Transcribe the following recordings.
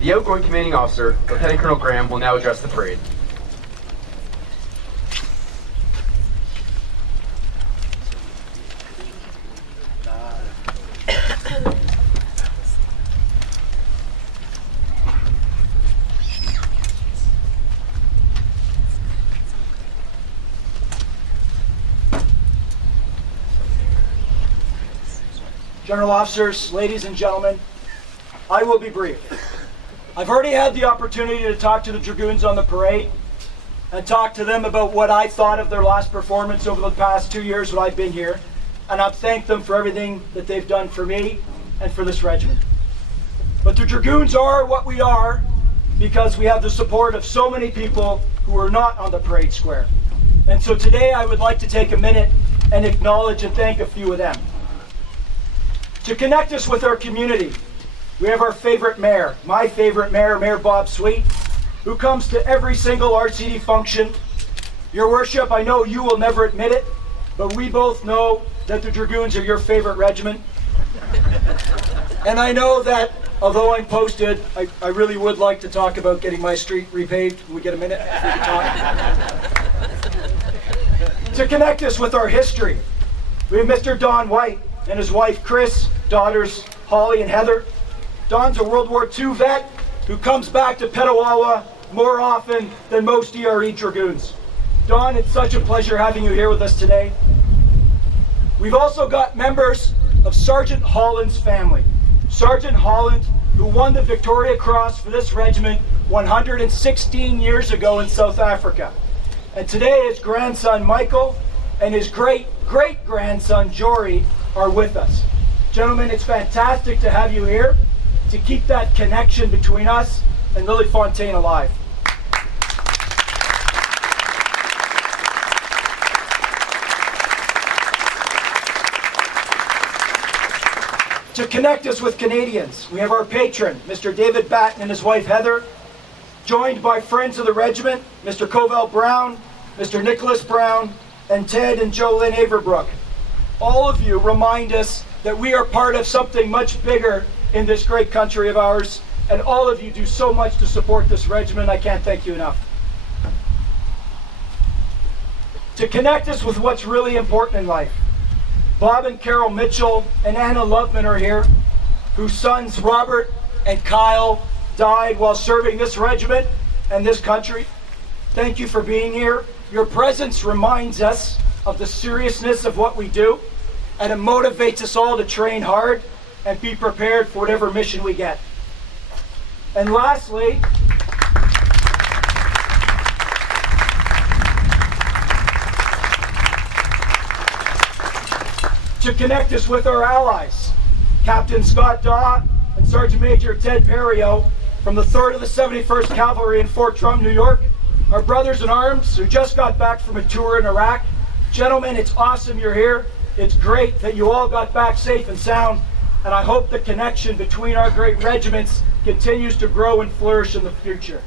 The outgoing commanding officer, Lieutenant Colonel Graham, will now address the parade. General officers, ladies and gentlemen, I will be brief. I've already had the opportunity to talk to the Dragoons on the parade and talk to them about what I thought of their last performance over the past 2 years that I've been here, and I've thanked them for everything that they've done for me and for this regiment. But the Dragoons are what we are because we have the support of so many people who are not on the parade square. And so today I would like to take a minute and acknowledge and thank a few of them. To connect us with our community, we have our favorite mayor, my favorite mayor, Mayor Bob Sweet, who comes to every single RCD function. Your worship, I know you will never admit it, but we both know that the Dragoons are your favorite regiment. And I know that, although I'm posted, I really would like to talk about getting my street repaved. Can we get a minute? We can talk. To connect us with our history, we have Mr. Don White and his wife Chris, daughters Holly and Heather. Don's a World War II vet who comes back to Petawawa more often than most ERE Dragoons. Don, it's such a pleasure having you here with us today. We've also got members of Sergeant Holland's family. Sergeant Holland, who won the Victoria Cross for this regiment 116 years ago in South Africa. And today his grandson Michael and his great-great-grandson Jory are with us. Gentlemen, it's fantastic to have you here to keep that connection between us and Lily Fontaine alive. To connect us with Canadians, we have our patron, Mr. David Batten and his wife Heather, joined by friends of the regiment, Mr. Covell Brown, Mr. Nicholas Brown, and Ted and Jolynn Averbrook. All of you remind us that we are part of something much bigger in this great country of ours, and all of you do so much to support this regiment. I can't thank you enough. To connect us with what's really important in life, Bob and Carol Mitchell and Anna Loveman are here, whose sons Robert and Kyle died while serving this regiment and this country. Thank you for being here. Your presence reminds us of the seriousness of what we do, and it motivates us all to train hard and be prepared for whatever mission we get. And lastly, to connect us with our allies, Captain Scott Daw and Sergeant Major Ted Perrio from the 3rd of the 71st Cavalry in Fort Drum, New York, our brothers in arms who just got back from a tour in Iraq. Gentlemen, it's awesome you're here. It's great that you all got back safe and sound, and I hope the connection between our great regiments continues to grow and flourish in the future.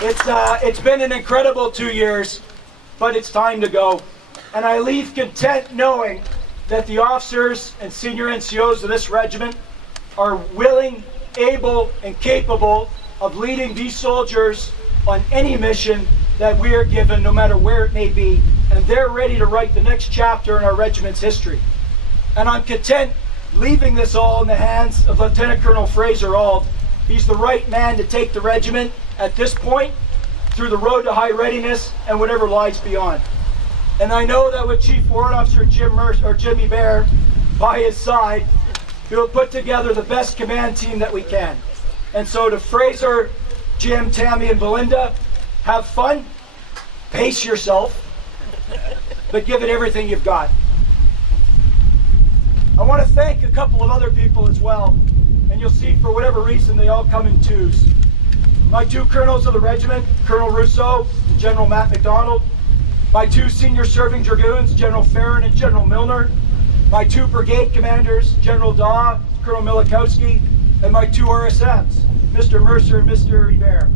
It's been an incredible 2 years, but it's time to go. And I leave content knowing that the officers and senior NCOs of this regiment are willing, able, and capable of leading these soldiers on any mission that we are given, no matter where it may be, and they're ready to write the next chapter in our regiment's history. And I'm content leaving this all in the hands of Lieutenant Colonel Fraser Auld. He's the right man to take the regiment at this point through the road to high readiness and whatever lies beyond. And I know that with Chief Warrant Officer Jimmy Bear by his side, he'll put together the best command team that we can. And so to Fraser, Jim, Tammy, and Belinda, have fun, pace yourself, but give it everything you've got. I want to thank a couple of other people as well, and you'll see for whatever reason they all come in twos. My two colonels of the regiment, Colonel Rousseau and General Matt McDonald. My two senior serving Dragoons, General Farron and General Milner. My two brigade commanders, General Daw, Colonel Milikowski, and my two RSMs, Mr. Mercer and Mr. Hebert.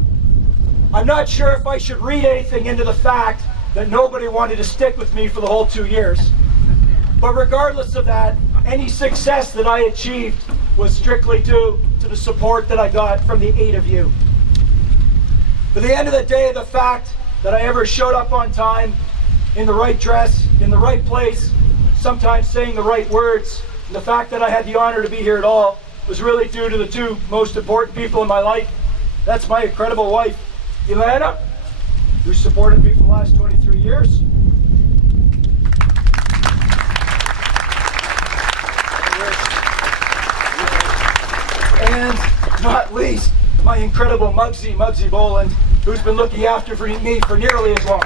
I'm not sure if I should read anything into the fact that nobody wanted to stick with me for the whole 2 years. But regardless of that, any success that I achieved was strictly due to the support that I got from the 8 of you. At the end of the day, the fact that I ever showed up on time, in the right dress, in the right place, sometimes saying the right words, and the fact that I had the honor to be here at all was really due to the two most important people in my life. That's my incredible wife, Ilana, who supported me for the last 23 years. And not least, my incredible Muggsy Boland, who's been looking after me for nearly as long.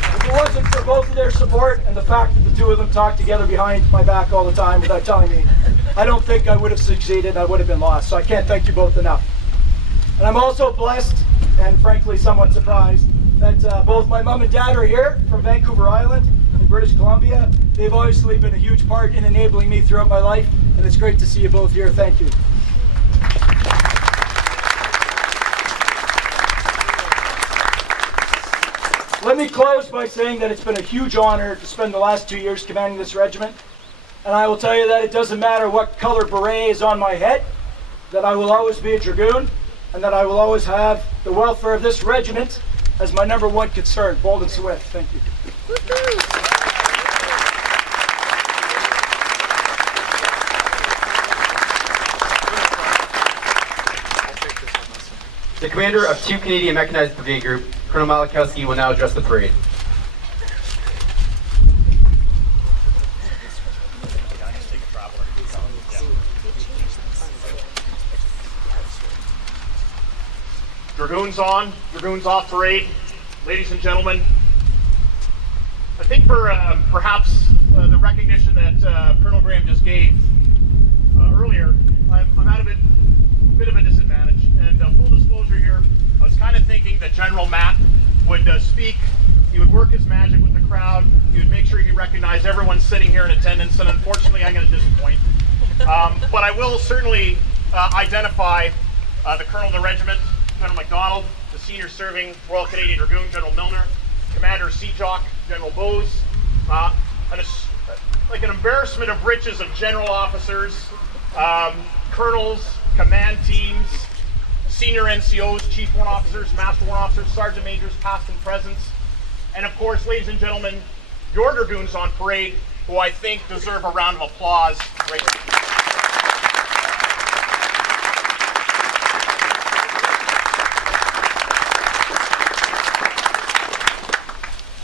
If it wasn't for both of their support and the fact that the two of them talked together behind my back all the time without telling me, I don't think I would have succeeded. I would have been lost. So I can't thank you both enough. And I'm also blessed and frankly somewhat surprised that both my mom and dad are here from Vancouver Island in British Columbia. They've obviously been a huge part in enabling me throughout my life, and it's great to see you both here. Thank you. Let me close by saying that it's been a huge honor to spend the last 2 years commanding this regiment. And I will tell you that it doesn't matter what color beret is on my head, that I will always be a Dragoon, and that I will always have the welfare of this regiment as my #1 concern. Bold and swift. Thank you. The commander of 2 Canadian Mechanized Brigade Group, Colonel Malachowski, will now address the parade. Dragoons on, Dragoons off parade. Ladies and gentlemen, I think for perhaps the recognition that Colonel Graham just gave earlier, I'm at a bit of a disadvantage. And full disclosure here, I was kind of thinking that General Matt would speak, he would work his magic with the crowd, he would make sure he recognized everyone sitting here in attendance, and unfortunately I'm going to disappoint. But I will certainly identify the Colonel of the regiment, General MacDonald, the Senior Serving Royal Canadian Dragoon, General Milner, Commander Seajock, General Bose, like an embarrassment of riches of general officers, colonels, command teams, senior NCOs, Chief Warrant Officers, Master Warrant Officers, Sergeant Majors, past and present, and of course, ladies and gentlemen, your Dragoons on parade, who I think deserve a round of applause right now.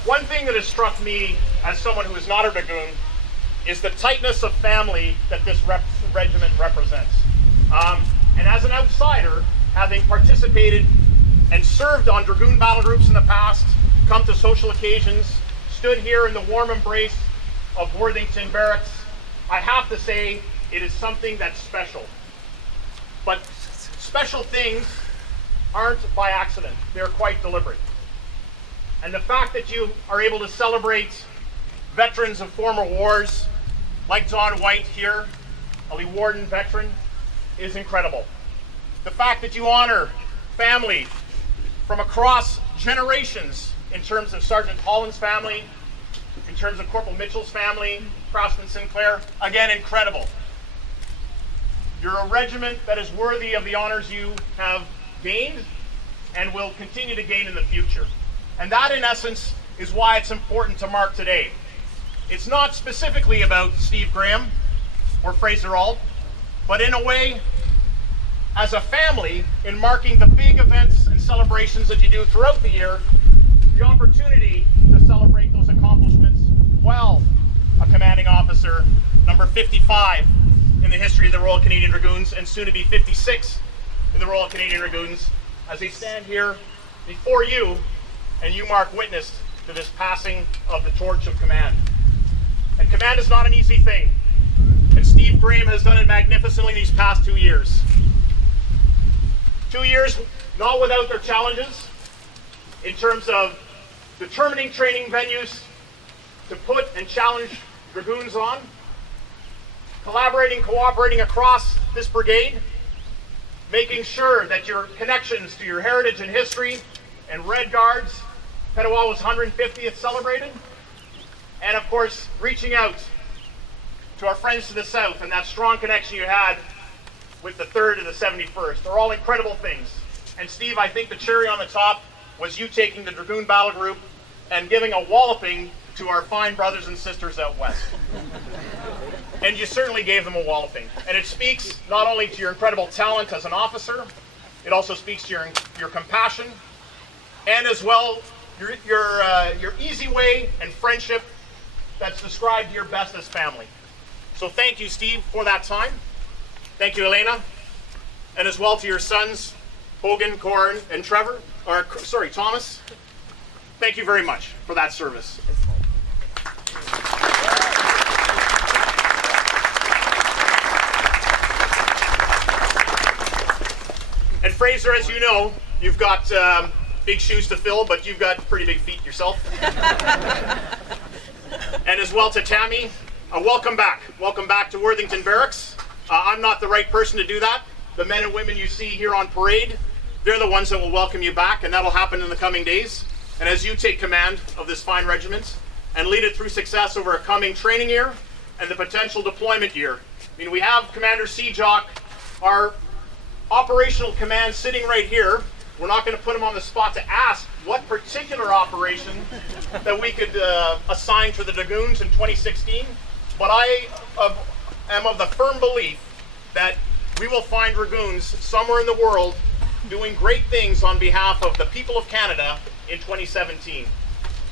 One thing that has struck me as someone who is not a Dragoon is the tightness of family that this regiment represents. And as an outsider, having participated and served on Dragoon battle groups in the past, come to social occasions, stood here in the warm embrace of Worthington Barracks, I have to say it is something that's special. But special things aren't by accident, they're quite deliberate. And the fact that you are able to celebrate veterans of former wars, like John White here, a Lee Warden veteran, is incredible. The fact that you honor family from across generations in terms of Sergeant Holland's family, in terms of Corporal Mitchell's family, Craftsman Sinclair, again, incredible. You're a regiment that is worthy of the honors you have gained and will continue to gain in the future. And that, in essence, is why it's important to mark today. It's not specifically about Steve Graham or Fraser Ault, but in a way, as a family, in marking the big events and celebrations that you do throughout the year, the opportunity to celebrate those accomplishments while a commanding officer, number 55 in the history of the Royal Canadian Dragoons, and soon to be 56 in the Royal Canadian Dragoons, as they stand here before you, and you mark witness to this passing of the torch of command. And command is not an easy thing. And Steve Graham has done it magnificently these past 2 years. 2 years not without their challenges in terms of determining training venues to put and challenge Dragoons on, collaborating, cooperating across this brigade, making sure that your connections to your heritage and history and Red Guards, Petawawa's 150th celebrated, and of course, reaching out to our friends to the south and that strong connection you had with the 3rd and the 71st. They're all incredible things. And Steve, I think the cherry on the top was you taking the Dragoon Battle Group and giving a walloping to our fine brothers and sisters out west. And you certainly gave them a walloping. And it speaks not only to your incredible talent as an officer, it also speaks to your compassion, and as well your easy way and friendship that's described here best as family. So thank you, Steve, for that time. Thank you, Elena, and as well to your sons, Hogan, Corin, and Thomas. Thank you very much for that service. And Fraser, as you know, you've got big shoes to fill, but you've got pretty big feet yourself. And as well to Tammy, welcome back. Welcome back to Worthington Barracks. I'm not the right person to do that. The men and women you see here on parade, they're the ones that will welcome you back, and that'll happen in the coming days. And as you take command of this fine regiment and lead it through success over a coming training year and the potential deployment year. I mean, we have Commander Seajock, our operational command, sitting right here. We're not going to put him on the spot to ask what particular operation that we could assign to the Dragoons in 2016, but I am of the firm belief that we will find Dragoons somewhere in the world doing great things on behalf of the people of Canada in 2017.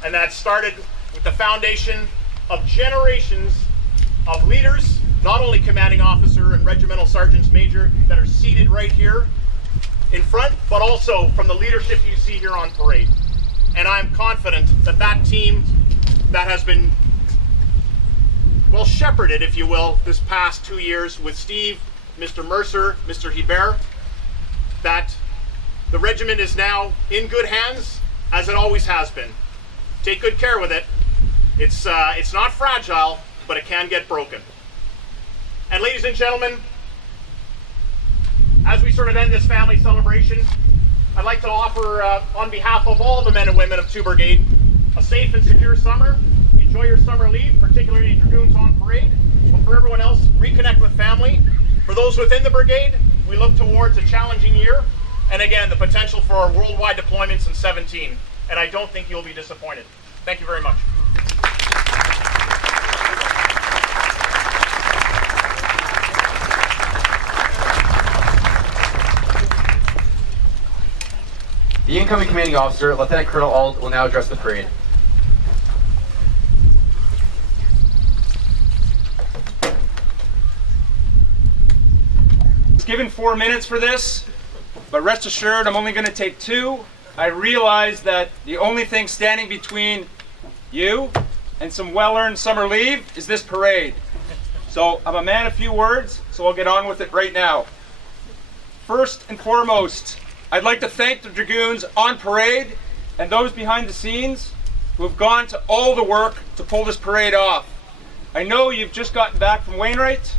And that started with the foundation of generations of leaders, not only commanding officer and regimental sergeants major that are seated right here in front, but also from the leadership you see here on parade. And I'm confident that that team that has been, well, shepherded, if you will, this past 2 years with Steve, Mr. Mercer, Mr. Hebert, that the regiment is now in good hands, as it always has been. Take good care with it. It's not fragile, but it can get broken. And ladies and gentlemen, as we sort of end this family celebration, I'd like to offer, on behalf of all the men and women of 2 Brigade, a safe and secure summer. Enjoy your summer leave, particularly Dragoons on parade. But for everyone else, reconnect with family. For those within the brigade, we look towards a challenging year, and again, the potential for worldwide deployments in 17. And I don't think you'll be disappointed. Thank you very much. The incoming commanding officer, Lieutenant Colonel Auld, will now address the parade. I was given 4 minutes for this, but rest assured I'm only going to take 2. I realize that the only thing standing between you and some well-earned summer leave is this parade. So I'm a man of few words, so I'll get on with it right now. First and foremost, I'd like to thank the Dragoons on parade and those behind the scenes who have gone to all the work to pull this parade off. I know you've just gotten back from Wainwright,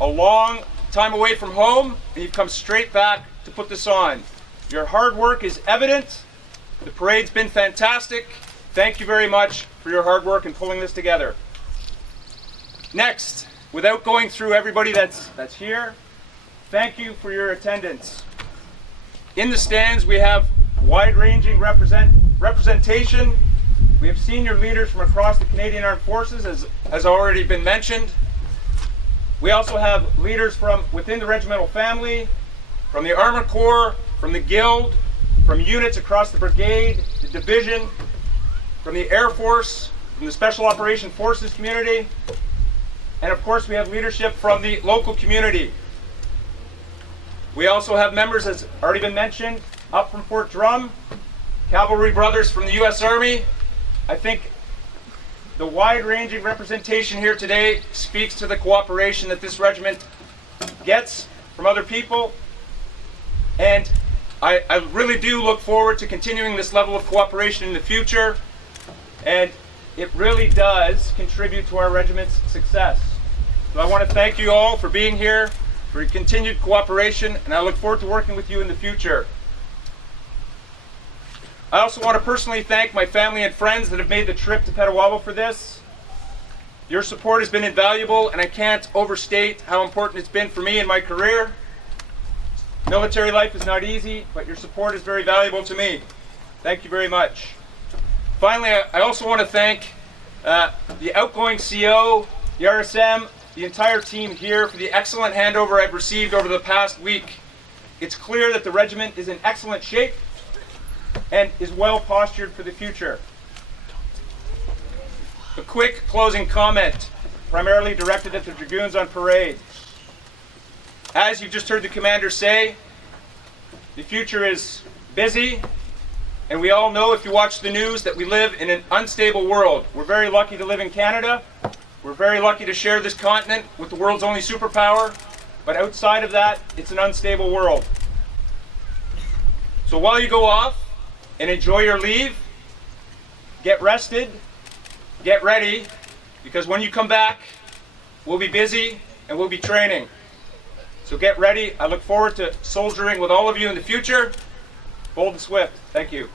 a long time away from home, and you've come straight back to put this on. Your hard work is evident. The parade's been fantastic. Thank you very much for your hard work in pulling this together. Next, without going through everybody that's here, thank you for your attendance. In the stands, we have wide-ranging representation. We have senior leaders from across the Canadian Armed Forces, as has already been mentioned. We also have leaders from within the regimental family, from the Armour Corps, from the Guild, from units across the brigade, the division, from the Air Force, from the Special Operation Forces community, and of course we have leadership from the local community. We also have members, as already been mentioned, up from Fort Drum, cavalry brothers from the U.S. Army. I think the wide-ranging representation here today speaks to the cooperation that this regiment gets from other people, and I really do look forward to continuing this level of cooperation in the future, and it really does contribute to our regiment's success. So I want to thank you all for being here, for your continued cooperation, and I look forward to working with you in the future. I also want to personally thank my family and friends that have made the trip to Petawawa for this. Your support has been invaluable, and I can't overstate how important it's been for me in my career. Military life is not easy, but your support is very valuable to me. Thank you very much. Finally, I also want to thank the outgoing CO, the RSM, the entire team here for the excellent handover I've received over the past week. It's clear that the regiment is in excellent shape and is well postured for the future. A quick closing comment, primarily directed at the Dragoons on parade. As you've just heard the commander say, the future is busy, and we all know if you watch the news that we live in an unstable world. We're very lucky to live in Canada. We're very lucky to share this continent with the world's only superpower, but outside of that, it's an unstable world. So while you go off and enjoy your leave, get rested, get ready, because when you come back, we'll be busy and we'll be training. So get ready. I look forward to soldiering with all of you in the future. Bold and swift. Thank you.